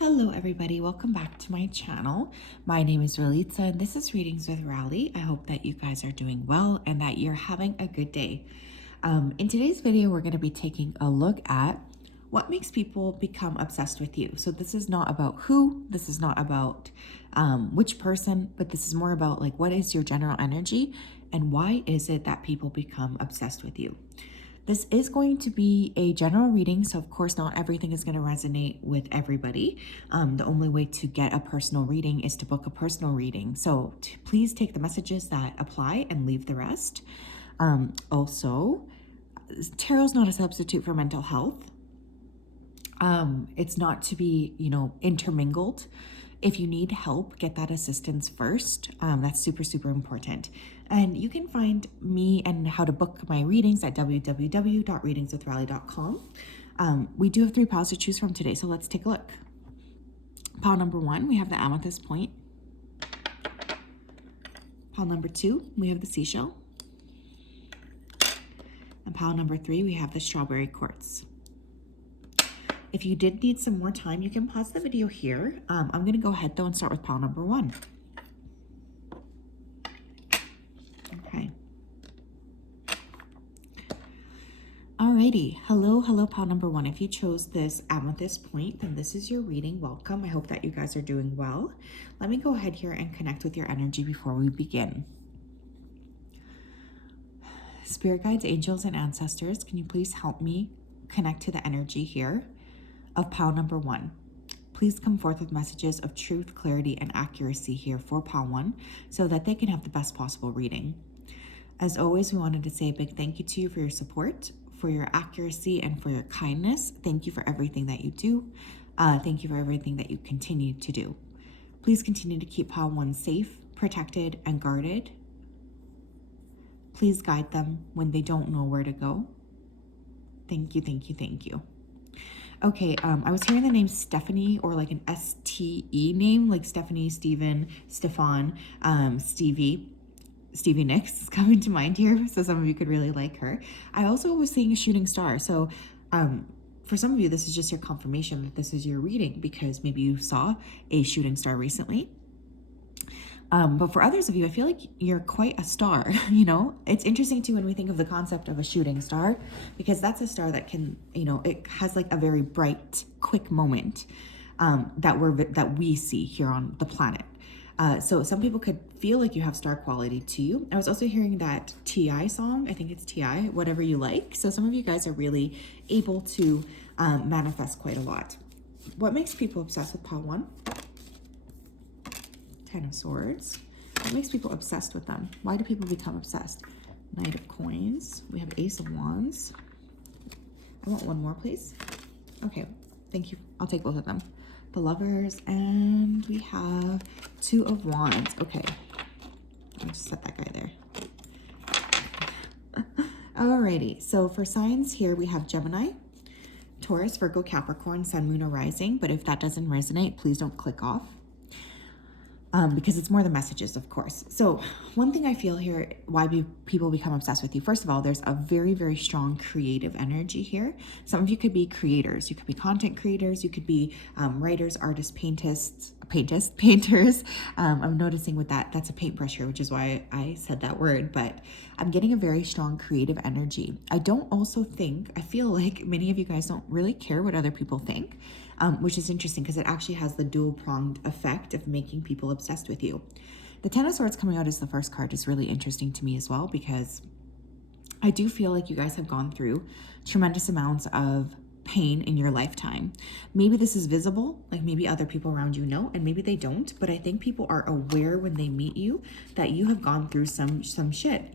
Hello everybody, welcome back to my channel. My name is Ralitza and this is Readings with Rally. I hope that you guys are doing well and that you're having a good day. In today's video, we're going to be taking a look at what makes people become obsessed with you. So this is not about who, this is not about which person, but this is more about like what is your general energy and why is it that people become obsessed with you. This is going to be a general reading, so of course not everything is going to resonate with everybody. The only way to get a personal reading is to book a personal reading. So please take the messages that apply and leave the rest. Also, tarot's not a substitute for mental health. It's not to be, intermingled. If you need help, get that assistance first. That's super, super important. And you can find me and how to book my readings at www.readingswithrally.com. We do have 3 piles to choose from today, so let's take a look. Pile number 1, we have the amethyst point. Pile number 2, we have the seashell. And pile number 3, we have the strawberry quartz. If you did need some more time, you can pause the video here. I'm going to go ahead though and start with pile number 1. Okay. Alrighty. Hello, pile number 1. If you chose this amethyst point, then this is your reading. Welcome. I hope that you guys are doing well. Let me go ahead here and connect with your energy before we begin. Spirit guides, angels, and ancestors, can you please help me connect to the energy here of pile number 1. Please come forth with messages of truth, clarity, and accuracy here for pile 1 so that they can have the best possible reading. As always, we wanted to say a big thank you to you for your support, for your accuracy, and for your kindness. Thank you for everything that you do. Thank you for everything that you continue to do. Please continue to keep pile 1 safe, protected, and guarded. Please guide them when they don't know where to go. Thank you, thank you, thank you. Okay, I was hearing the name Stephanie, or like an S-T-E name, like Stephanie, Stephen, Stefan, Stevie Nicks is coming to mind here, so some of you could really like her. I also was seeing a shooting star, so for some of you, this is just your confirmation that this is your reading, because maybe you saw a shooting star recently. But for others of you, I feel like you're quite a star, It's interesting too when we think of the concept of a shooting star, because that's a star that can, it has like a very bright, quick moment that we see here on the planet. So some people could feel like you have star quality to you. I was also hearing that T.I. song, I think it's T.I., Whatever You Like. So some of you guys are really able to manifest quite a lot. What makes people obsessed with pile 1? 10 of Swords. What makes people obsessed with them? Why do people become obsessed? Knight of Coins. We have Ace of Wands. I want one more, please. Okay, thank you. I'll take both of them. The Lovers, and we have 2 of Wands. Okay, I'll just set that guy there. Alrighty, so for signs here, we have Gemini, Taurus, Virgo, Capricorn, Sun, Moon, or Rising. But if that doesn't resonate, please don't click off. Because it's more the messages, of course. So one thing I feel here, why people become obsessed with you. First of all, there's a very, very strong creative energy here. Some of you could be creators. You could be content creators. You could be writers, artists, painters. I'm noticing with that's a paintbrush here, which is why I said that word. But I'm getting a very strong creative energy. I feel like many of you guys don't really care what other people think. Which is interesting because it actually has the dual-pronged effect of making people obsessed with you. The 10 of Swords coming out as the first card is really interesting to me as well, because I do feel like you guys have gone through tremendous amounts of pain in your lifetime. Maybe this is visible, like maybe other people around you know, and maybe they don't, but I think people are aware when they meet you that you have gone through some shit,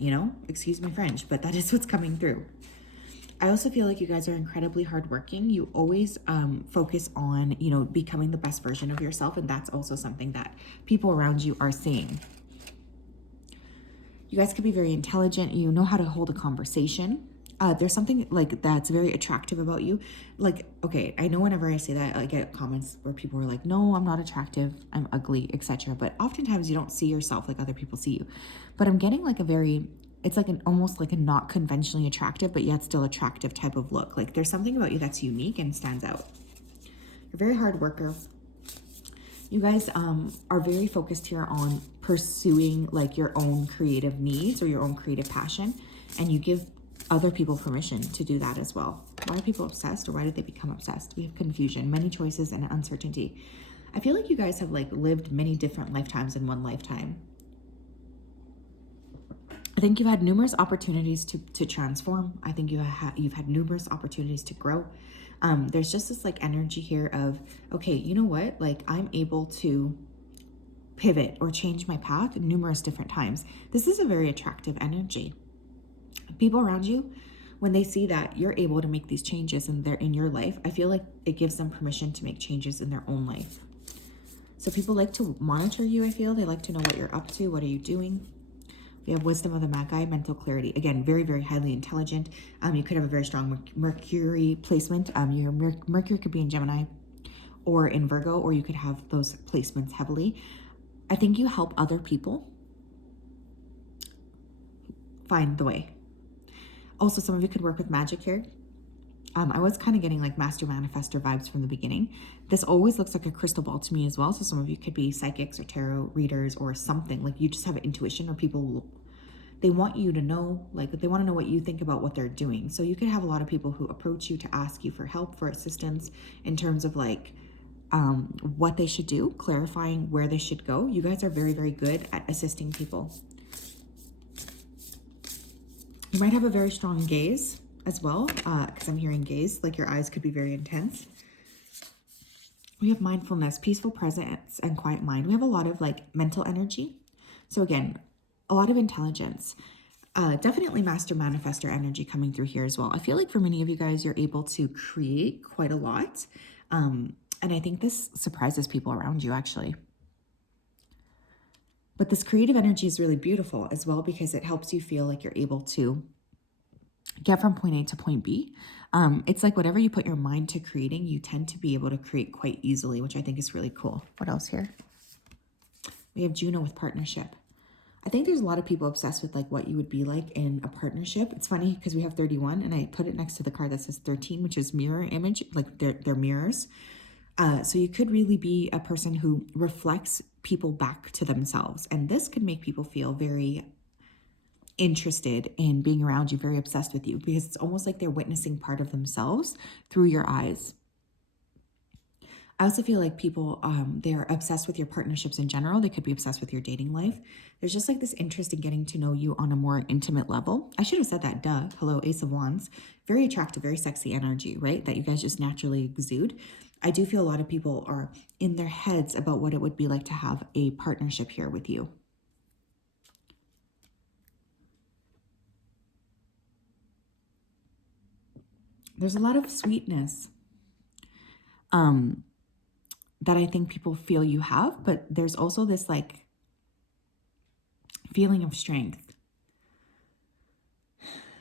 Excuse my French, but that is what's coming through. I also feel like you guys are incredibly hardworking. You always focus on, becoming the best version of yourself. And that's also something that people around you are seeing. You guys could be very intelligent. You know how to hold a conversation. There's something like that's very attractive about you. Like, okay, I know whenever I say that, I get comments where people are like, no, I'm not attractive, I'm ugly, etc. But oftentimes you don't see yourself like other people see you. But I'm getting like it's like almost like a not conventionally attractive, but yet still attractive type of look. Like there's something about you that's unique and stands out. You're a very hard worker. You guys are very focused here on pursuing like your own creative needs or your own creative passion, and you give other people permission to do that as well. Why are people obsessed, or why did they become obsessed? We have confusion, many choices, and uncertainty. I feel like you guys have like lived many different lifetimes in one lifetime. I think you've had numerous opportunities to transform. I think you've had numerous opportunities to grow. There's just this like energy here of, okay, you know what? Like I'm able to pivot or change my path numerous different times. This is a very attractive energy. People around you, when they see that you're able to make these changes and they're in your life, I feel like it gives them permission to make changes in their own life. So people like to monitor you, I feel. They like to know what you're up to. What are you doing? We have wisdom of the Magi, mental clarity. Again, very, very highly intelligent. You could have a very strong Mercury placement. Your Mercury could be in Gemini or in Virgo, or you could have those placements heavily. I think you help other people find the way. Also, some of you could work with magic here. I was kind of getting like master manifestor vibes from the beginning. This always looks like a crystal ball to me as well. So some of you could be psychics or tarot readers or something. Like you just have an intuition, or people, they want you to know, like they want to know what you think about what they're doing. So you could have a lot of people who approach you to ask you for help, for assistance in terms of like what they should do, clarifying where they should go. You guys are very, very good at assisting people. You might have a very strong gaze as well, because I'm hearing gaze, like your eyes could be very intense. We have mindfulness, peaceful presence, and quiet mind. We have a lot of like mental energy. So again, a lot of intelligence. Definitely master manifestor energy coming through here as well. I feel like for many of you guys, you're able to create quite a lot. And I think this surprises people around you actually. But this creative energy is really beautiful as well, because it helps you feel like you're able to get from point A to point B. It's like whatever you put your mind to creating, you tend to be able to create quite easily, which I think is really cool. What else here? We have Juno with partnership. I think there's a lot of people obsessed with like what you would be like in a partnership. It's funny because we have 31 and I put it next to the card that says 13, which is mirror image, like they're mirrors. So you could really be a person who reflects people back to themselves. And this could make people feel very interested in being around you, very obsessed with you, because it's almost like they're witnessing part of themselves through your eyes. I also feel like people, they're obsessed with your partnerships in general. They could be obsessed with your dating life. There's just like this interest in getting to know you on a more intimate level. I should have said that, duh. Hello, Ace of Wands. Very attractive, very sexy energy, right? That you guys just naturally exude. I do feel a lot of people are in their heads about what it would be like to have a partnership here with you. There's a lot of sweetness that I think people feel you have, but there's also this like feeling of strength.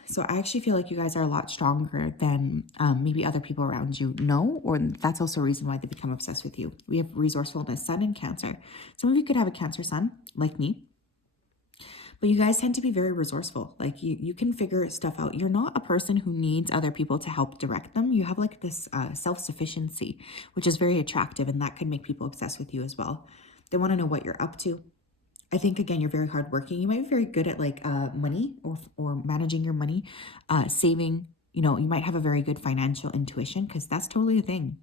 So I actually feel like you guys are a lot stronger than maybe other people around you know, or that's also a reason why they become obsessed with you. We have resourcefulness, Sun and Cancer. Some of you could have a Cancer Sun, like me. But you guys tend to be very resourceful. Like you can figure stuff out. You're not a person who needs other people to help direct them. You have like this self-sufficiency, which is very attractive, and that could make people obsessed with you as well. They want to know what you're up to. I think, again, you're very hardworking. You might be very good at like money or managing your money, saving. You know, you might have a very good financial intuition, because that's totally a thing.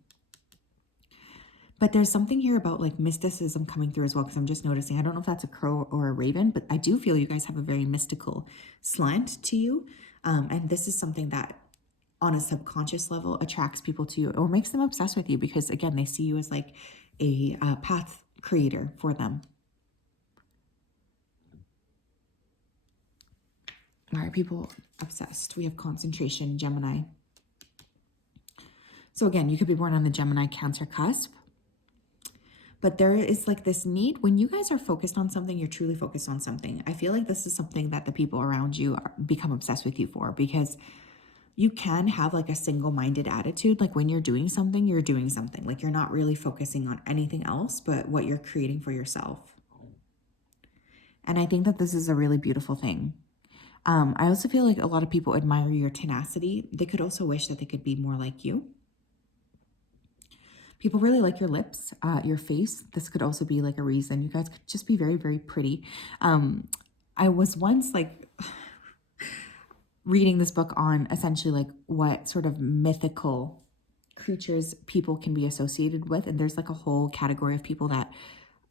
But there's something here about like mysticism coming through as well, because I'm just noticing, I don't know if that's a crow or a raven, but I do feel you guys have a very mystical slant to you. And this is something that on a subconscious level attracts people to you or makes them obsessed with you, because again, they see you as like a path creator for them. Why are people obsessed? We have concentration, Gemini. So again, you could be born on the Gemini Cancer cusp. But there is like this need, when you guys are focused on something, you're truly focused on something. I feel like this is something that the people around you become obsessed with you for, because you can have like a single-minded attitude. Like when you're doing something, like you're not really focusing on anything else but what you're creating for yourself. And I think that this is a really beautiful thing. I also feel like a lot of people admire your tenacity. They could also wish that they could be more like you, People really like your lips, your face. This could also be like a reason. You guys could just be very, very pretty. I was once like reading this book on essentially like what sort of mythical creatures people can be associated with. And there's like a whole category of people that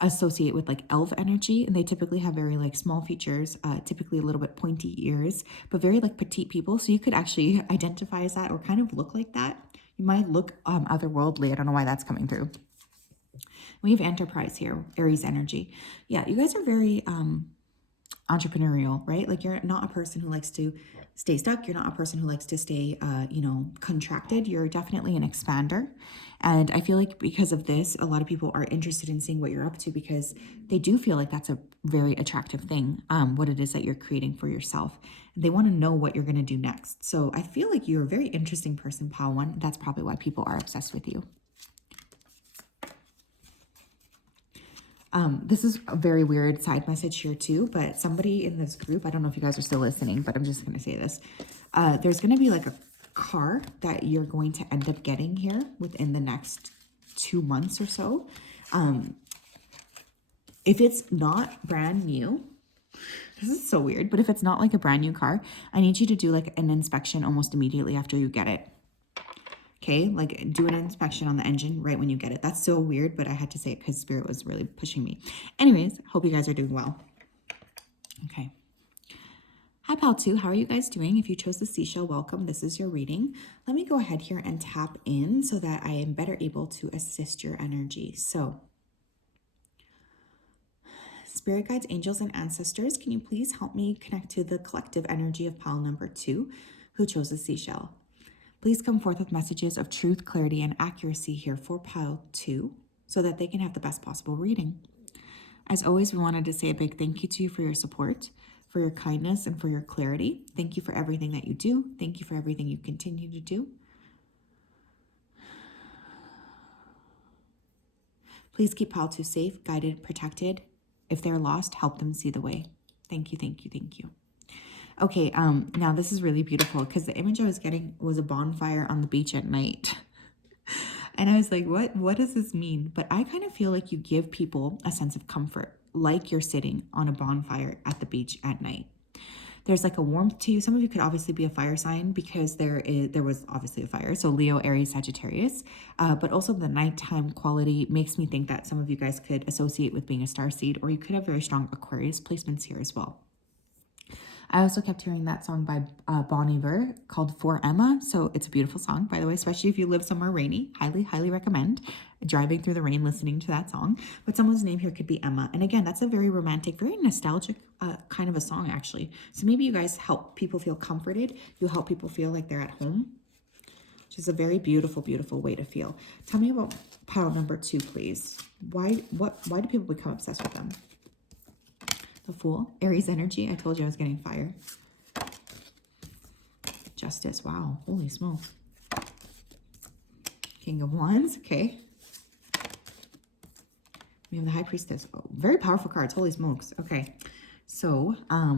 associate with like elf energy, and they typically have very like small features, typically a little bit pointy ears, but very like petite people. So you could actually identify as that or kind of look like that. You might look otherworldly. I don't know why that's coming through. We have Enterprise here, Aries energy. Yeah, you guys are very entrepreneurial, right? Like you're not a person who likes to stay stuck. You're not a person who likes to stay, contracted. You're definitely an expander. And I feel like because of this, a lot of people are interested in seeing what you're up to because they do feel like that's a very attractive thing, what it is that you're creating for yourself. And they want to know what you're going to do next. So I feel like you're a very interesting person, Pile One. That's probably why people are obsessed with you. This is a very weird side message here too, but somebody in this group, I don't know if you guys are still listening, but I'm just going to say this. There's going to be like a car that you're going to end up getting here within the next 2 months or so. If it's not brand new, this is so weird, but if it's not like a brand new car, I need you to do like an inspection almost immediately after you get it. Okay, like do an inspection on the engine right when you get it. That's so weird, but I had to say it because Spirit was really pushing me. Anyways, hope you guys are doing well. Okay. Hi, Pal 2. How are you guys doing? If you chose the seashell, welcome. This is your reading. Let me go ahead here and tap in so that I am better able to assist your energy. So, Spirit guides, angels, and ancestors, can you please help me connect to the collective energy of Pal number 2 who chose the seashell? Please come forth with messages of truth, clarity, and accuracy here for Pile 2 so that they can have the best possible reading. As always, we wanted to say a big thank you to you for your support, for your kindness, and for your clarity. Thank you for everything that you do. Thank you for everything you continue to do. Please keep Pile 2 safe, guided, protected. If they're lost, help them see the way. Thank you, thank you, thank you. Okay, now this is really beautiful because the image I was getting was a bonfire on the beach at night. And I was like, what does this mean? But I kind of feel like you give people a sense of comfort, like you're sitting on a bonfire at the beach at night. There's like a warmth to you. Some of you could obviously be a fire sign because there was obviously a fire. So Leo, Aries, Sagittarius. But also the nighttime quality makes me think that some of you guys could associate with being a starseed, or you could have very strong Aquarius placements here as well. I also kept hearing that song by Bon Iver called For Emma. So it's a beautiful song, by the way, especially if you live somewhere rainy. Highly, highly recommend driving through the rain, listening to that song. But someone's name here could be Emma. And again, that's a very romantic, very nostalgic kind of a song, actually. So maybe you guys help people feel comforted. You help people feel like they're at home, which is a very beautiful, beautiful way to feel. Tell me about Pile number 2, please. Why do people become obsessed with them? The Fool, Aries energy. I told you I was getting fire. Justice. Wow. Holy smokes. King of Wands. Okay. We have the High Priestess. Oh, very powerful cards. Holy smokes. Okay. So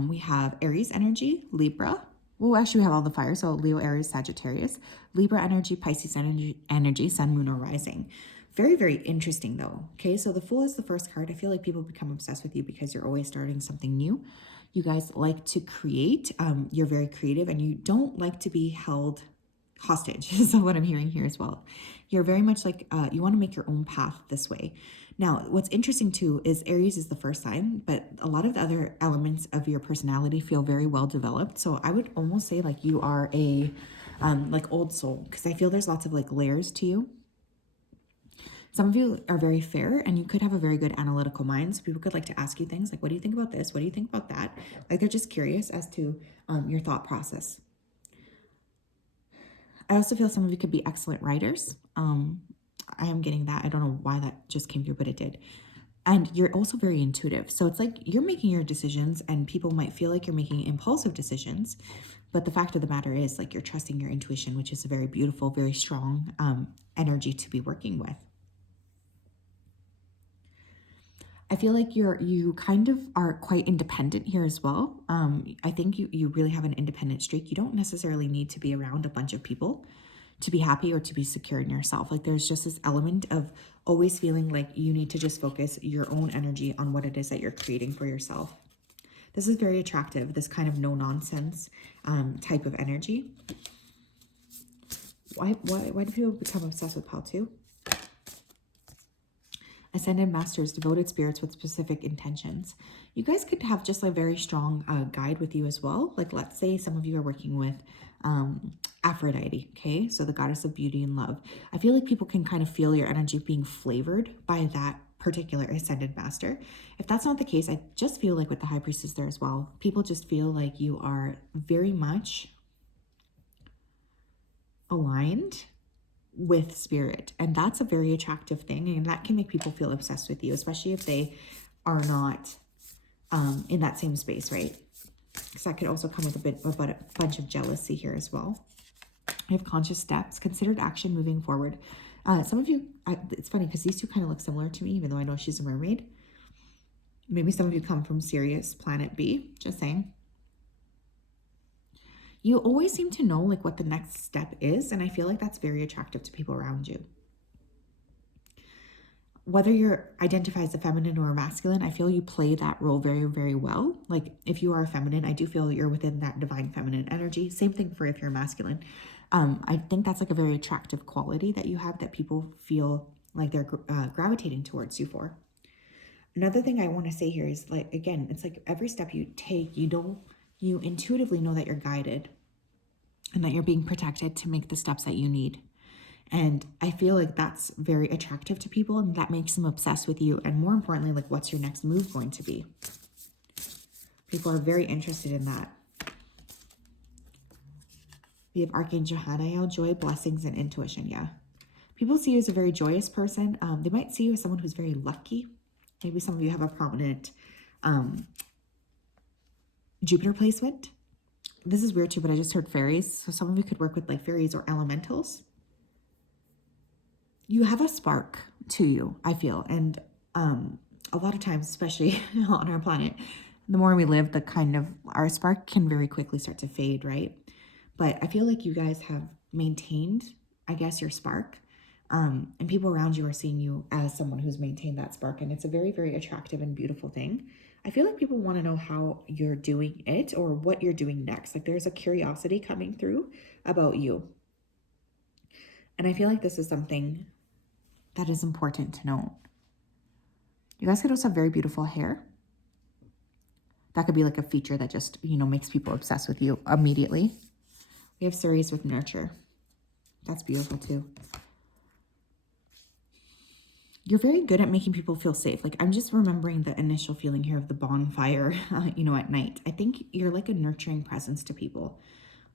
we have Aries energy, Libra. Well, actually we have all the fire. So Leo, Aries, Sagittarius, Libra energy, Pisces energy, Sun, Moon, or Rising. Very, very interesting though. Okay, so the Fool is the first card. I feel like people become obsessed with you because you're always starting something new. You guys like to create. You're very creative and you don't like to be held hostage. So what I'm hearing here as well. You're very much like, you want to make your own path this way. Now, what's interesting too is Aries is the first sign, but a lot of the other elements of your personality feel very well developed. So I would almost say like you are a like old soul, because I feel there's lots of like layers to you. Some of you are very fair and you could have a very good analytical mind. So people could like to ask you things like, what do you think about this? What do you think about that? Like they're just curious as to your thought process. I also feel some of you could be excellent writers. I am getting that. I don't know why that just came through, but it did. And you're also very intuitive. So it's like you're making your decisions and people might feel like you're making impulsive decisions. But the fact of the matter is like you're trusting your intuition, which is a very beautiful, very strong energy to be working with. I feel like you kind of are quite independent here as well. I think you really have an independent streak. You don't necessarily need to be around a bunch of people to be happy or to be secure in yourself. Like there's just this element of always feeling like you need to just focus your own energy on what it is that you're creating for yourself. This is very attractive, this kind of no nonsense type of energy. Why do people become obsessed with Pal 2? Ascended masters, devoted spirits with specific intentions. You guys could have just a very strong guide with you as well. Like let's say some of you are working with Aphrodite, okay? So the goddess of beauty and love. I feel like people can kind of feel your energy being flavored by that particular ascended master. If that's not the case, I just feel like with the high priestess there as well, people just feel like you are very much aligned with spirit, and that's a very attractive thing, and that can make people feel obsessed with you, especially if they are not in that same space, right? Because that could also come with a bunch of jealousy here as well. I have conscious steps, considered action moving forward. Some of you, it's funny because these two kind of look similar to me, even though I know she's a mermaid. Maybe some of you come from Sirius, planet B, just saying. You always seem to know like what the next step is, and I feel like that's very attractive to people around you. Whether you're identified as a feminine or a masculine, I feel you play that role very, very well. Like if you are a feminine, I do feel you're within that divine feminine energy. Same thing for if you're masculine. I think that's like a very attractive quality that you have that people feel like they're gravitating towards you for. Another thing I want to say here is like, again, it's like every step you take, you intuitively know that you're guided and that you're being protected to make the steps that you need. And I feel like that's very attractive to people, and that makes them obsessed with you. And more importantly, like what's your next move going to be? People are very interested in that. We have Archangel Hanael, joy, blessings, and intuition. Yeah. People see you as a very joyous person. They might see you as someone who's very lucky. Maybe some of you have a prominent Jupiter placement. This is weird too, but I just heard fairies. So some of you could work with like fairies or elementals. You have a spark to you, I feel. And a lot of times, especially on our planet, the more we live, the kind of our spark can very quickly start to fade, right? But I feel like you guys have maintained, I guess, your spark. And people around you are seeing you as someone who's maintained that spark. And it's a very, very attractive and beautiful thing. I feel like people want to know how you're doing it or what you're doing next. Like there's a curiosity coming through about you. And I feel like this is something that is important to know. You guys could also have very beautiful hair. That could be like a feature that just, makes people obsessed with you immediately. We have Ceres with nurture. That's beautiful too. You're very good at making people feel safe. Like I'm just remembering the initial feeling here of the bonfire, at night. I think you're like a nurturing presence to people.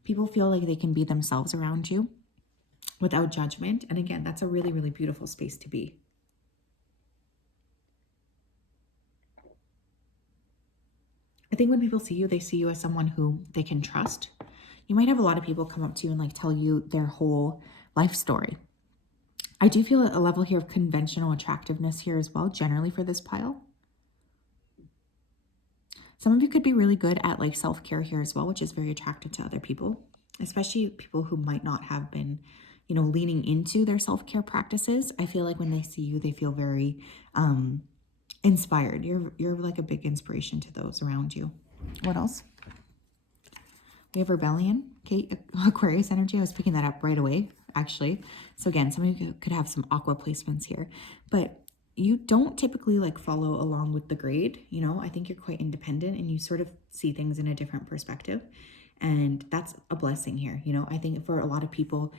People feel like they can be themselves around you without judgment. And again, that's a really, really beautiful space to be. I think when people see you, they see you as someone who they can trust. You might have a lot of people come up to you and like tell you their whole life story. I do feel a level here of conventional attractiveness here as well, generally for this pile. Some of you could be really good at like self-care here as well, which is very attractive to other people, especially people who might not have been, leaning into their self-care practices. I feel like when they see you, they feel very inspired. You're like a big inspiration to those around you. What else? We have rebellion, okay, Aquarius energy. I was picking that up right away, actually. So again, some of you could have some aqua placements here, but you don't typically like follow along with the grade. I think you're quite independent and you sort of see things in a different perspective. And that's a blessing here. I think for a lot of people,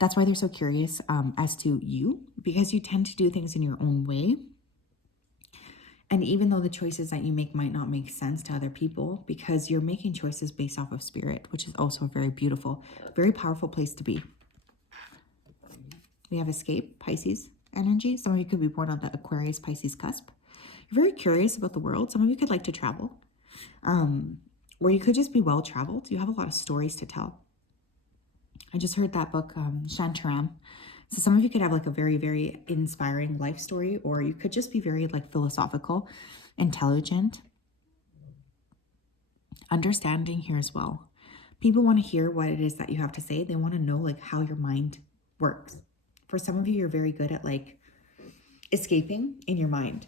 that's why they're so curious as to you, because you tend to do things in your own way. And even though the choices that you make might not make sense to other people, because you're making choices based off of spirit, which is also a very beautiful, very powerful place to be. We have escape, Pisces energy. Some of you could be born on the Aquarius Pisces cusp. You're very curious about the world. Some of you could like to travel. Or you could just be well traveled. You have a lot of stories to tell. I just heard that book, Shantaram. So some of you could have like a very, very inspiring life story, or you could just be very like philosophical, intelligent, understanding here as well. People want to hear what it is that you have to say. They want to know like how your mind works. For some of you, you're very good at like escaping in your mind.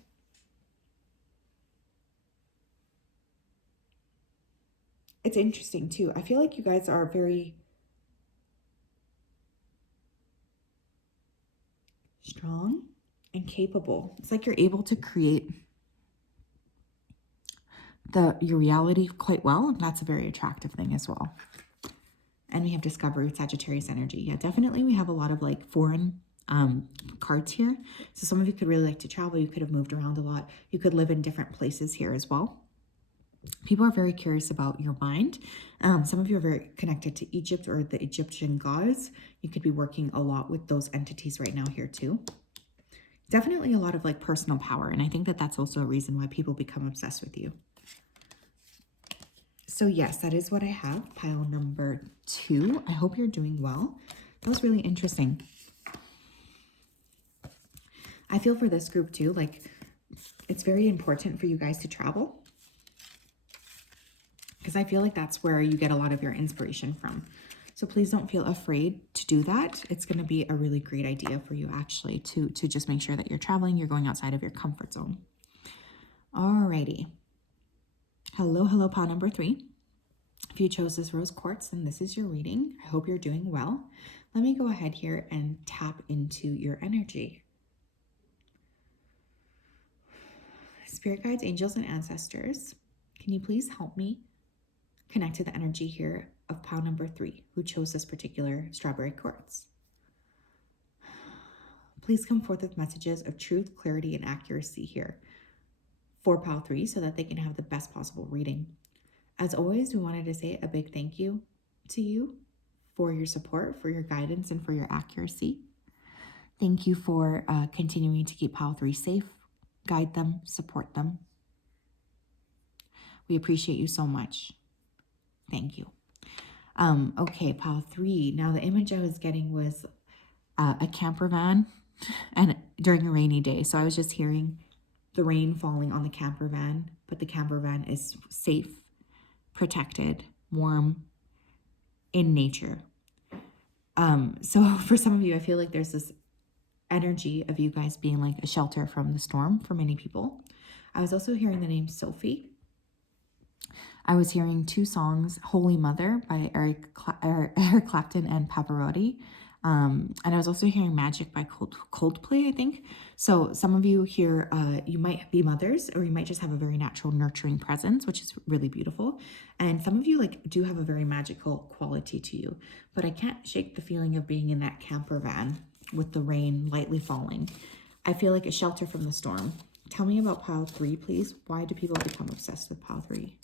It's interesting too. I feel like you guys are very strong and capable. It's like you're able to create your reality quite well, and that's a very attractive thing as well. And we have Discovery, Sagittarius energy. Yeah, definitely we have a lot of like foreign cards here. So some of you could really like to travel. You could have moved around a lot. You could live in different places here as well. People are very curious about your mind. Some of you are very connected to Egypt or the Egyptian gods. You could be working a lot with those entities right now here too. Definitely a lot of like personal power. And I think that that's also a reason why people become obsessed with you. So yes, that is what I have. Pile number 2. I hope you're doing well. That was really interesting. I feel for this group too, like it's very important for you guys to travel, because I feel like that's where you get a lot of your inspiration from. So please don't feel afraid to do that. It's going to be a really great idea for you actually to just make sure that you're traveling, you're going outside of your comfort zone. Alrighty. Hello, pile number 3. If you chose this rose quartz, then this is your reading. I hope you're doing well. Let me go ahead here and tap into your energy. Spirit guides, angels, and ancestors, can you please help me connect to the energy here of pile number 3, who chose this particular strawberry quartz? Please come forth with messages of truth, clarity, and accuracy here for pile 3 so that they can have the best possible reading. As always, we wanted to say a big thank you to you for your support, for your guidance, and for your accuracy. Thank you for continuing to keep pile 3 safe, guide them, support them. We appreciate you so much. Thank you. Okay, pile 3. Now the image I was getting was a camper van and during a rainy day. So I was just hearing the rain falling on the camper van, but the camper van is safe, protected, warm, in nature. So for some of you, I feel like there's this energy of you guys being like a shelter from the storm for many people. I was also hearing the name Sophie. I was hearing 2 songs, Holy Mother by Eric Clapton and Pavarotti. And I was also hearing Magic by Coldplay, I think. So some of you here, you might be mothers, or you might just have a very natural nurturing presence, which is really beautiful. And some of you like do have a very magical quality to you, but I can't shake the feeling of being in that camper van with the rain lightly falling. I feel like a shelter from the storm. Tell me about pile 3, please. Why do people become obsessed with pile 3?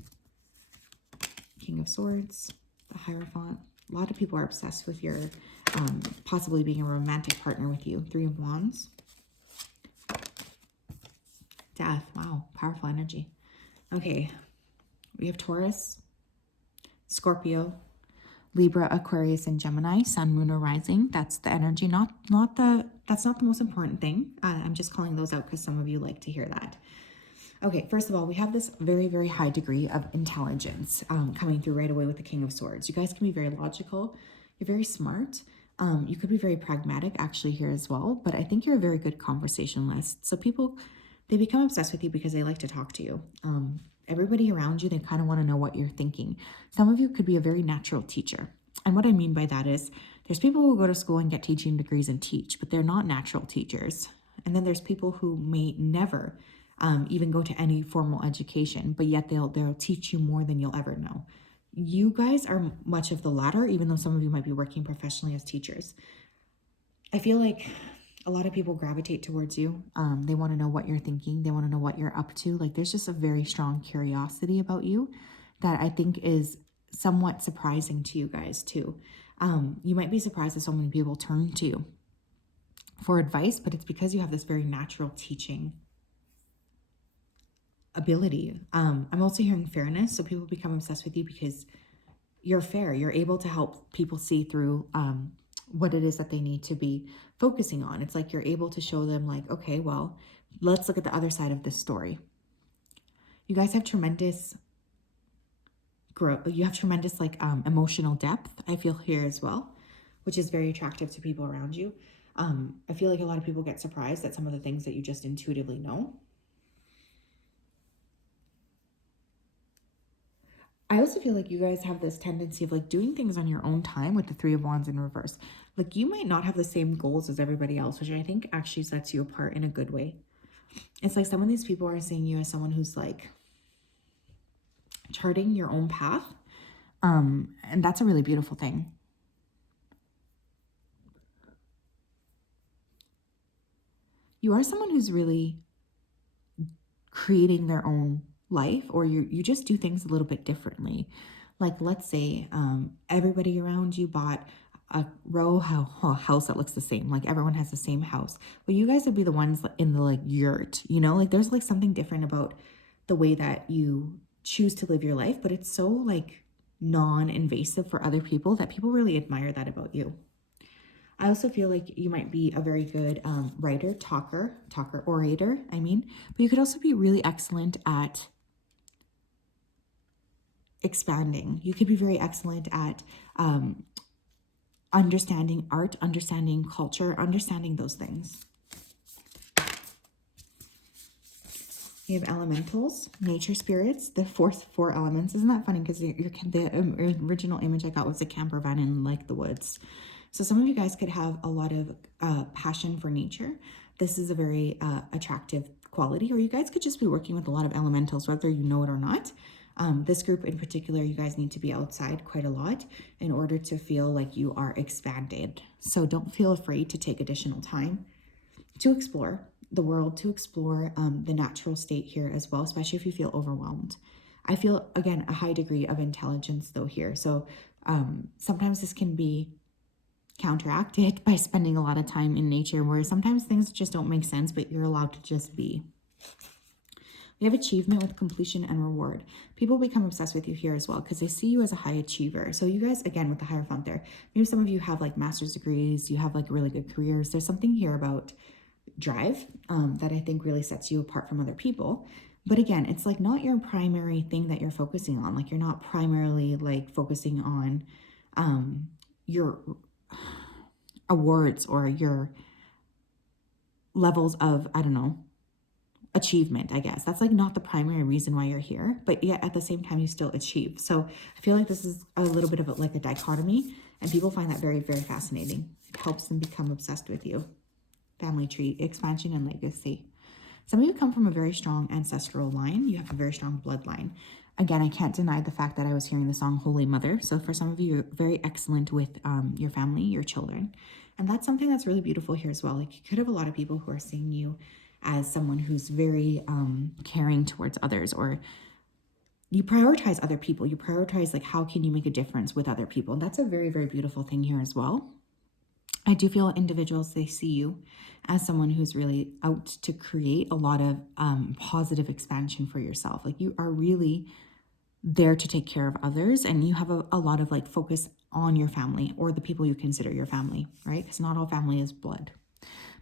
King of Swords, the Hierophant. A lot of people are obsessed with your possibly being a romantic partner with you. 3 of Wands. Death. Wow, powerful energy. Okay, we have Taurus, Scorpio, Libra, Aquarius, and Gemini. Sun, Moon, or Rising. That's the energy. That's not the most important thing. I'm just calling those out because some of you like to hear that. Okay, first of all, we have this very, very high degree of intelligence coming through right away with the King of Swords. You guys can be very logical. You're very smart. You could be very pragmatic actually here as well, but I think you're a very good conversationalist. So people, they become obsessed with you because they like to talk to you. Everybody around you, they kind of want to know what you're thinking. Some of you could be a very natural teacher. And what I mean by that is there's people who go to school and get teaching degrees and teach, but they're not natural teachers. And then there's people who may never even go to any formal education, but yet they'll teach you more than you'll ever know. You guys are much of the latter, even though some of you might be working professionally as teachers. I feel like a lot of people gravitate towards you. They want to know what you're thinking. They want to know what you're up to. Like there's just a very strong curiosity about you that I think is somewhat surprising to you guys too. You might be surprised that so many people turn to you for advice, but it's because you have this very natural teaching ability. I'm also hearing fairness. So people become obsessed with you because you're fair. You're able to help people see through what it is that they need to be focusing on. It's like you're able to show them like, okay, well, let's look at the other side of this story. You guys have tremendous growth. You have tremendous like emotional depth, I feel here as well. which is very attractive to people around you. I feel like a lot of people get surprised at some of the things that you just intuitively know. I also feel like you guys have this tendency of like doing things on your own time with the Three of Wands in reverse. Like you might not have the same goals as everybody else, which I think actually sets you apart in a good way. It's like some of these people are seeing you as someone who's like charting your own path. And that's a really beautiful thing. You are someone who's really creating their own life, or you just do things a little bit differently. Like let's say everybody around you bought a row house that looks the same, like everyone has the same house. Well, you guys would be the ones in the like yurt, you know, like there's like something different about the way that you choose to live your life, but it's so like non-invasive for other people that people really admire that about you. I also feel like you might be a very good writer, orator, but you could also be really excellent at expanding. You could be very excellent at understanding art, understanding culture, understanding those things. You have elementals, nature spirits, the four elements. Isn't that funny? Because the original image I got was a camper van in like the woods. So some of you guys could have a lot of passion for nature. This is a very attractive quality, or you guys could just be working with a lot of elementals, whether you know it or not. This group in particular, you guys need to be outside quite a lot in order to feel like you are expanded. So don't feel afraid to take additional time to explore the world, to explore the natural state here as well, especially if you feel overwhelmed. I feel, again, a high degree of intelligence though here. So sometimes this can be counteracted by spending a lot of time in nature, where sometimes things just don't make sense, but you're allowed to just be. We have achievement with completion and reward. People become obsessed with you here as well because they see you as a high achiever. So you guys, again, with the Hierophant there, maybe some of you have like master's degrees, you have like really good careers. There's something here about drive that I think really sets you apart from other people. But again, it's like not your primary thing that you're focusing on. Like you're not primarily like focusing on your awards or your levels of, I don't know, achievement, I guess. That's like not the primary reason why you're here, but yet at the same time you still achieve. So I feel like this is a little bit of like a dichotomy, and people find that very, very fascinating. It helps them become obsessed with you. Family tree, expansion and legacy. Some of you come from a very strong ancestral line. You have a very strong bloodline. Again, I can't deny the fact that I was hearing the song Holy Mother. So for some of you, you're very excellent with your family, your children. And that's something that's really beautiful here as well. Like you could have a lot of people who are seeing you as someone who's very caring towards others, or you prioritize other people. You prioritize like how can you make a difference with other people. And that's a very, very beautiful thing here as well. I do feel individuals, they see you as someone who's really out to create a lot of positive expansion for yourself. Like you are really there to take care of others, and you have a lot of like focus on your family or the people you consider your family, right? Because not all family is blood.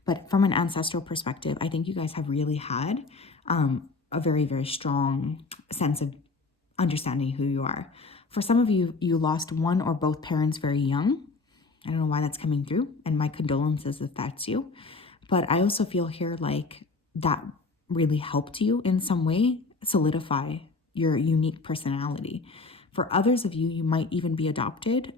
But from an ancestral perspective, I think you guys have really had a very, very strong sense of understanding who you are. For some of you, you lost one or both parents very young. I don't know why that's coming through, and my condolences if that's you. But I also feel here like that really helped you in some way solidify your unique personality. For others of you, you might even be adopted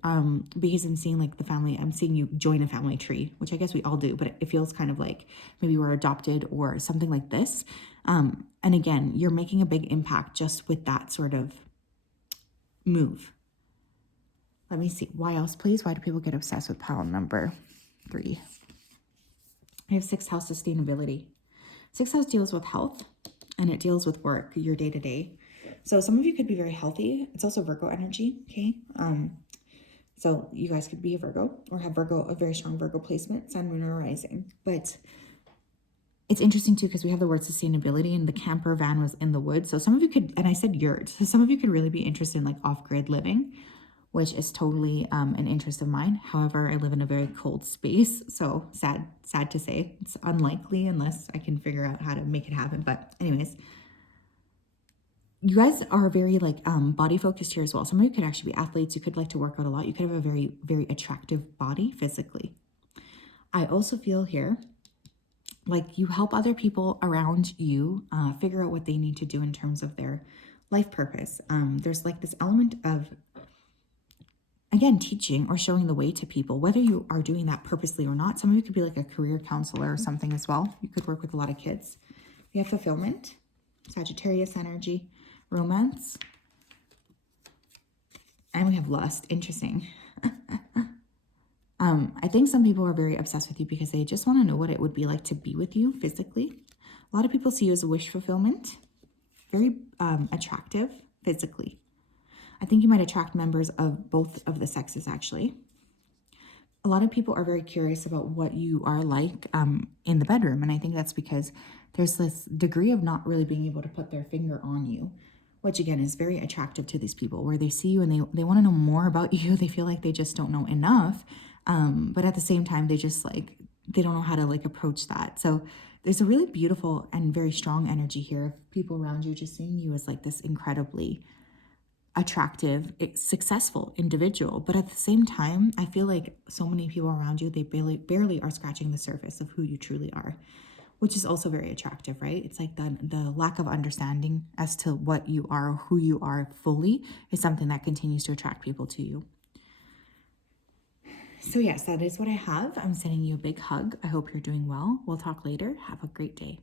because I'm seeing like the family, I'm seeing you join a family tree, which I guess we all do, but it feels kind of like maybe we're adopted or something like this. And again, you're making a big impact just with that sort of move. Let me see. Why else, please? Why do people get obsessed with pile number 3? I have 6th house sustainability. 6th house deals with health, and it deals with work, your day-to-day. So some of you could be very healthy. It's also Virgo energy, okay? So you guys could be a Virgo or have a very strong Virgo placement, sun, moon, or rising. But it's interesting too because we have the word sustainability, and the camper van was in the woods. So some of you could, and I said yurt, so some of you could really be interested in like off-grid living, which is totally an interest of mine. However, I live in a very cold space, so sad to say. It's unlikely unless I can figure out how to make it happen. But anyways, you guys are very like body focused here as well. Some of you could actually be athletes. You could like to work out a lot. You could have a very, very attractive body physically. I also feel here like you help other people around you figure out what they need to do in terms of their life purpose. There's like this element of, again, teaching or showing the way to people, whether you are doing that purposely or not. Some of you could be like a career counselor or something as well. You could work with a lot of kids. We have fulfillment, Sagittarius energy, romance, and we have lust. Interesting. I think some people are very obsessed with you because they just want to know what it would be like to be with you physically. A lot of people see you as a wish fulfillment, very attractive physically. I think you might attract members of both of the sexes, actually. A lot of people are very curious about what you are like in the bedroom. And I think that's because there's this degree of not really being able to put their finger on you, which again is very attractive to these people, where they see you and they want to know more about you. They feel like they just don't know enough. But at the same time, they just like, they don't know how to like approach that. So there's a really beautiful and very strong energy here of people around you just seeing you as like this incredibly attractive, successful individual. But at the same time, I feel like so many people around you, they barely are scratching the surface of who you truly are, which is also very attractive, right? It's like the lack of understanding as to what you are or who you are fully is something that continues to attract people to you. So yes, that is what I have. I'm sending you a big hug. I hope you're doing well. We'll talk later. Have a great day.